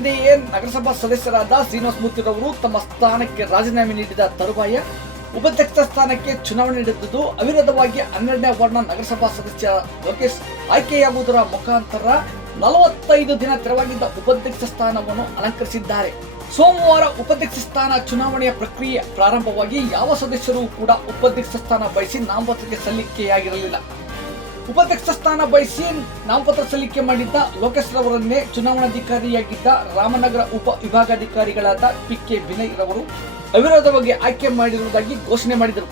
ಹಿಂದೆಯೇ ನಗರಸಭಾ ಸದಸ್ಯರಾದ ಶ್ರೀನಿವಾಸ ಮೂರ್ತಿರವರು ತಮ್ಮ ಸ್ಥಾನಕ್ಕೆ ರಾಜೀನಾಮೆ ನೀಡಿದ ತರುವಾಯ ಉಪಾಧ್ಯಕ್ಷ ಸ್ಥಾನಕ್ಕೆ ಚುನಾವಣೆ ನಡೆದಿದ್ದು ಅವಿರೋಧವಾಗಿ 12ನೇ ವಾರ್ಡ್ನ ನಗರಸಭಾ ಸದಸ್ಯ ಲೋಕೇಶ್ ಆಯ್ಕೆಯಾಗುವುದರ ಮುಖಾಂತರ 45 ದಿನ ತೆರವಾಗಿದ್ದ ಉಪಾಧ್ಯಕ್ಷ ಸ್ಥಾನವನ್ನು ಅಲಂಕರಿಸಿದ್ದಾರೆ. ಸೋಮವಾರ ಉಪಾಧ್ಯಕ್ಷ ಸ್ಥಾನ ಚುನಾವಣೆಯ ಪ್ರಕ್ರಿಯೆ ಪ್ರಾರಂಭವಾಗಿ ಯಾವ ಸದಸ್ಯರು ಕೂಡ ಉಪಾಧ್ಯಕ್ಷ ಸ್ಥಾನ ಬಯಸಿ ನಾಮಪತ್ರಕ್ಕೆ ಸಲ್ಲಿಕೆಯಾಗಿರಲಿಲ್ಲ. ಉಪಾಧ್ಯಕ್ಷ ಸ್ಥಾನ ಬಯಸಿ ನಾಮಪತ್ರ ಸಲ್ಲಿಕೆ ಮಾಡಿದ್ದ ಲೋಕೇಶ್ ರವರನ್ನೇ ಚುನಾವಣಾಧಿಕಾರಿಯಾಗಿದ್ದ ರಾಮನಗರ ಉಪ ವಿಭಾಗಾಧಿಕಾರಿಗಳಾದ ಪಿಕೆ ವಿನಯ್ ರವರು ಅವಿರೋಧವಾಗಿ ಆಯ್ಕೆ ಮಾಡಿರುವುದಾಗಿ ಘೋಷಣೆ ಮಾಡಿದರು.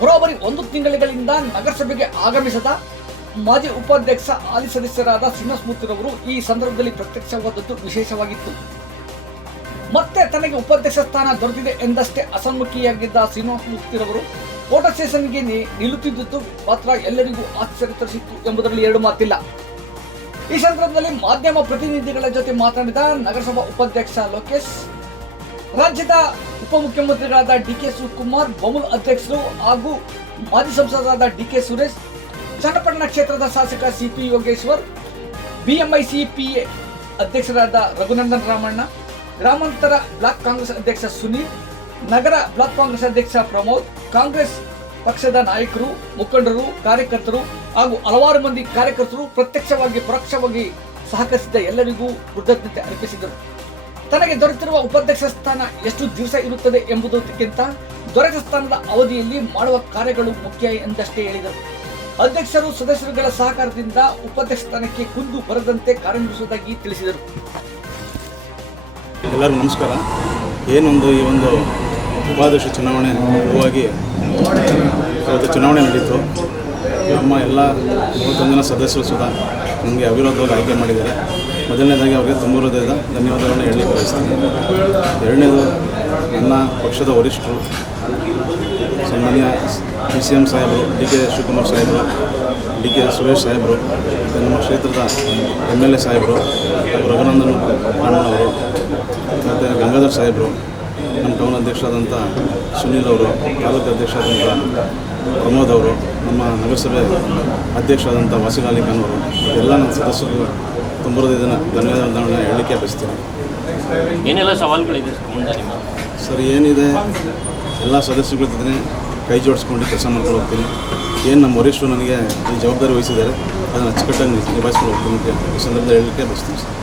ಬರೋಬ್ಬರಿ 1 ತಿಂಗಳಿಂದ ನಗರಸಭೆಗೆ ಆಗಮಿಸದ ಮಾಜಿ ಉಪಾಧ್ಯಕ್ಷ ಹಾಲಿ ಸದಸ್ಯರಾದ ಶ್ರೀನಿವಾಸ ಮೂರ್ತಿರವರು ಈ ಸಂದರ್ಭದಲ್ಲಿ ಪ್ರತ್ಯಕ್ಷವಾದದ್ದು ವಿಶೇಷವಾಗಿತ್ತು. ಮತ್ತೆ ತನಗೆ ಉಪಾಧ್ಯಕ್ಷ ಸ್ಥಾನ ದೊರೆತಿದೆ ಎಂದಷ್ಟೇ ಅಸನ್ಮುಖಿಯಾಗಿದ್ದ ಶ್ರೀನಿವಾಸ ಮೂರ್ತಿರವರು ಫೋಟೋ ಸ್ಟೇಷನ್ಗೆ ನಿಲ್ಲುತ್ತಿದ್ದು ಮಾತ್ರ ಎಲ್ಲರಿಗೂ ಆಶ್ಚರ್ಯ ತರಿಸಿತ್ತು ಎಂಬುದರಲ್ಲಿ ಎರಡು ಮಾತಿಲ್ಲ. ಈ ಸಂದರ್ಭದಲ್ಲಿ ಮಾಧ್ಯಮ ಪ್ರತಿನಿಧಿಗಳ ಜೊತೆ ಮಾತನಾಡಿದ ನಗರಸಭಾ ಉಪಾಧ್ಯಕ್ಷ ಲೋಕೇಶ್, ರಾಜ್ಯದ ಉಪಮುಖ್ಯಮಂತ್ರಿಗಳಾದ ಡಿಕೆ ಶಿವಕುಮಾರ್, ಬಮೂಲ್ ಅಧ್ಯಕ್ಷರು ಹಾಗೂ ಮಾಜಿ ಸಂಸದರಾದ ಡಿಕೆ ಸುರೇಶ್, ಚನ್ನಪಟ್ಟಣ ಕ್ಷೇತ್ರದ ಶಾಸಕ ಸಿಪಿ ಯೋಗೇಶ್ವರ್, ಬಿಎಂಐಸಿಪಿಎ ಅಧ್ಯಕ್ಷರಾದ ರಘುನಂದನ್ ರಾಮಣ್ಣ, ಗ್ರಾಮಾಂತರ ಬ್ಲಾಕ್ ಕಾಂಗ್ರೆಸ್ ಅಧ್ಯಕ್ಷ ಸುನೀಲ್, ನಗರ ಬ್ಲಾಕ್ ಕಾಂಗ್ರೆಸ್ ಅಧ್ಯಕ್ಷ ಪ್ರಮೋದ್, ಕಾಂಗ್ರೆಸ್ ಪಕ್ಷದ ನಾಯಕರು, ಮುಖಂಡರು, ಕಾರ್ಯಕರ್ತರು ಹಾಗೂ ಹಲವಾರು ಮಂದಿ ಕಾರ್ಯಕರ್ತರು ಪ್ರತ್ಯಕ್ಷವಾಗಿ ಪರೋಕ್ಷವಾಗಿ ಸಹಕರಿಸಿದ ಎಲ್ಲರಿಗೂ ಕೃತಜ್ಞತೆ ಅರ್ಪಿಸಿದರು. ತನಗೆ ದೊರೆತಿರುವ ಉಪಾಧ್ಯಕ್ಷ ಸ್ಥಾನ ಎಷ್ಟು ದಿವಸ ಇರುತ್ತದೆ ಎಂಬುದಕ್ಕಿಂತ ದೊರೆತ ಸ್ಥಾನದ ಅವಧಿಯಲ್ಲಿ ಮಾಡುವ ಕಾರ್ಯಗಳು ಮುಖ್ಯ ಎಂದಷ್ಟೇ ಹೇಳಿದರು. ಅಧ್ಯಕ್ಷರು ಸದಸ್ಯರುಗಳ ಸಹಕಾರದಿಂದ ಉಪಾಧ್ಯಕ್ಷ ಸ್ಥಾನಕ್ಕೆ ಕುಂದು ಬರದಂತೆ ಕಾರ್ಯನಿರ್ವಹಿಸುವುದಾಗಿ ತಿಳಿಸಿದರು. ಎಲ್ಲರಿಗೂ ನಮಸ್ಕಾರ. ಈ ಒಂದು ಉಪಾಧ್ಯಕ್ಷ ಚುನಾವಣೆ ಅಂಗವಾಗಿ ಇವತ್ತು ಚುನಾವಣೆ ನಡೀತು. ನಮ್ಮ ಎಲ್ಲ 31 ಜನ ಸದಸ್ಯರು ಸುಧಾ ನಮಗೆ ಅವಿರೋಧವಾಗಿ ಆಯ್ಕೆ ಮಾಡಿದ್ದಾರೆ. ಮೊದಲನೇದಾಗಿ ಅವರಿಗೆ ತುಂಬ ಹೃದಯದ ಧನ್ಯವಾದಗಳನ್ನು ಹೇಳಲಿಕ್ಕೆ ಬಯಸ್ತೀನಿ. ಎರಡನೇದು, ನನ್ನ ಪಕ್ಷದ ವರಿಷ್ಠರು ಸನ್ಮಾನ್ಯ PCM ಸಾಹೇಬರು, ಡಿ.ಕೆ. ಶಿವಕುಮಾರ್ ಸಾಹೇಬರು, ಡಿ.ಕೆ. ಸುರೇಶ್ ಸಾಹೇಬರು, ನಮ್ಮ ಕ್ಷೇತ್ರದ MLA ಸಾಹೇಬರು, ರಘುನಂದನ್ ರಾಮಣ್ಣವರು, ಮತ್ತು ಗಂಗಾಧರ್ ಸಾಹೇಬರು, ನಮ್ಮ ಟೌನ್ ಅಧ್ಯಕ್ಷರಾದಂಥ ಸುನೀಲ್ ಅವರು, ತಾಲೂಕು ಅಧ್ಯಕ್ಷರಾದಂಥ ಪ್ರಮೋದ್ ಅವರು, ನಮ್ಮ ನಗರಸಭೆ ಅಧ್ಯಕ್ಷರಾದಂಥ ವಾಸಿಗಾಲಿ ಖಾನ್ ಅವರು, ಎಲ್ಲ ನನ್ನ ಸದಸ್ಯರು ತುಂಬ ಧನ್ಯವಾದಗಳನ್ನು ಹೇಳಲಿಕ್ಕೆ ಬಯಸ್ತೀನಿ. ಏನೆಲ್ಲ ಸವಾಲುಗಳಿದೆ ಸರ್? ಏನಿದೆ, ಎಲ್ಲ ಸದಸ್ಯಗಳ ಜೊತೆ ಕೈ ಜೋಡಿಸ್ಕೊಂಡು ಕೆಲಸ ಮಾಡ್ಕೊಂಡು ಹೋಗ್ತೀನಿ. ಏನು ನಮ್ಮ ವರಿಷ್ಠರು ನನಗೆ ಈ ಜವಾಬ್ದಾರಿ ವಹಿಸಿದ್ದಾರೆ ಅದನ್ನು ಅಚ್ಚುಕಟ್ಟಾಗಿ ನಿಭಾಯಿಸ್ಕೊಂಡು ಹೋಗ್ತೀನಿ ಅಂತ ಈ ಸಂದರ್ಭದಲ್ಲಿ ಹೇಳಲಿಕ್ಕೆ ಬಯಸ್ತೀನಿ ಸರ್.